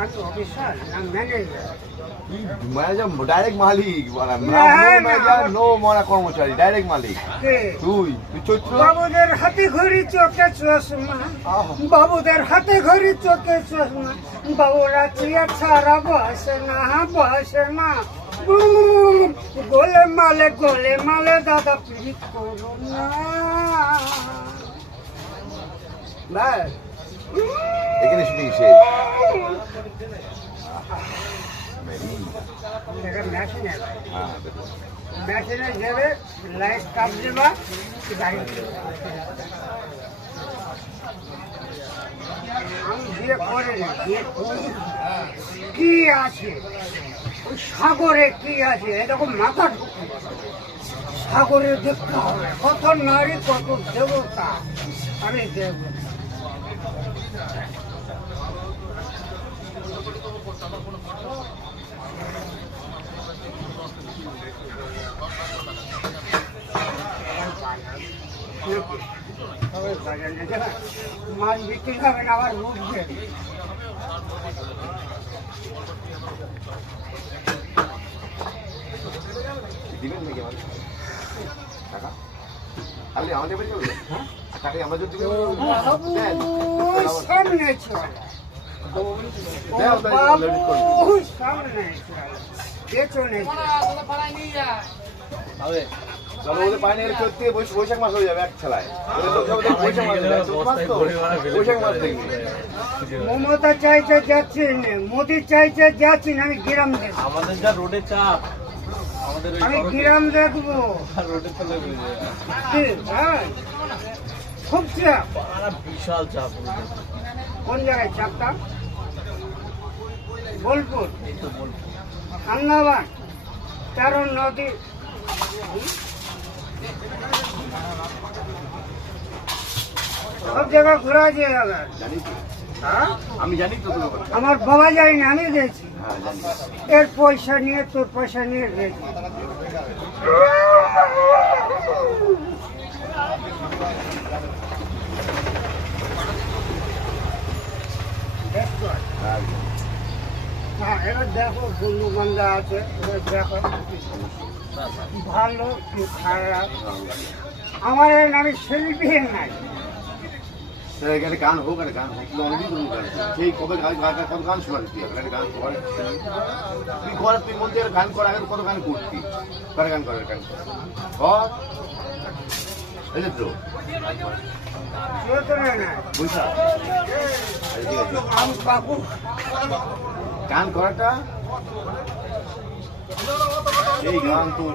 আমি অফিসার না manager? Manager direct মালিক, manager no মরা কর্মচারী, ডাইরেক্ট মালিক। তুই চৈত্র বাবুদের হাতে ঘড়ি চোখে চশমা, বাবুদের হাতে ঘড়ি চোখে চশমা, বাবুরা চেয়ার ছাড়া বসে না, বসে না। গোলে মালে দাদা প্লিজ করো না। এখানে শুটিং শেষ। মেশিনে যাবে, লাইট কাপ দেবা, গাড়ি আমি বিয়ে করে কি আছে ওই সাগরে, কি আছে এরকম মাথা ঢুকে সাগরে দেখতে হবে কত নারী কত দেবতা। আমি দেব মাছ বিক্রি খাবেন আবার উঠবে। দিবেন নাকি আমাদের টাকা? তাহলে আমাদের বাড়ি যাবে টাকা আমরা যদি সামনে চলে সামনে পেছনে চলো ওদের পানি চলতে বৈশাখ মাস হয়ে যাবে এক খেলায়। বৈশাখ মাস দেখবি। মমতা চাইতে যাচ্ছি না, মোদি চাইতে যাচ্ছি না, আমি গ্রাম দেখবো। আমাদের যা রোডে চাপ, আমাদের আমি গ্রাম দেখবো। রোডে তো খুব চাপ, বিশাল চাপ। কোন জায়গায় চাপটা? বোলপুর, আন্দামান, 13 নদী, সব জায়গা ঘোরা যায়। আমি জানি তো আমার বাবা যাই না, আমি গেছি। হ্যাঁ জানি। এর পয়সা নিয়ে তোর পয়সা নিয়ে গেছি। হ্যাঁ এবার দেখো বন্ধু বান্ধব আছে, এবার দেখো ভালো কি খারাপ। আমার আমি শিল্পী নাই। এখানে গান হোক আর গান হোক অনেকদিন ধরে গান সেই কবে কত গান শোনালি তুই এখানে গান তুই ঘরে তুই মধ্যে গান করার আগে কত গান করতি করে গান করে গান কর এই যে তো বৈশাখ গান করাটা এই গান তোর